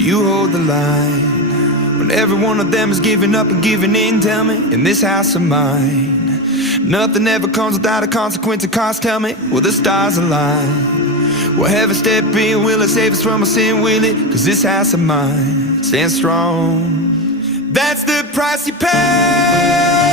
will you hold the line? When every one of them is giving up and giving in, tell me, in this house of mine, nothing ever comes without a consequence of cost. Tell me, will the stars align? Will heaven step in? Will it save us from our sin? Will it? Cause this house of mine stands strong. That's the price you pay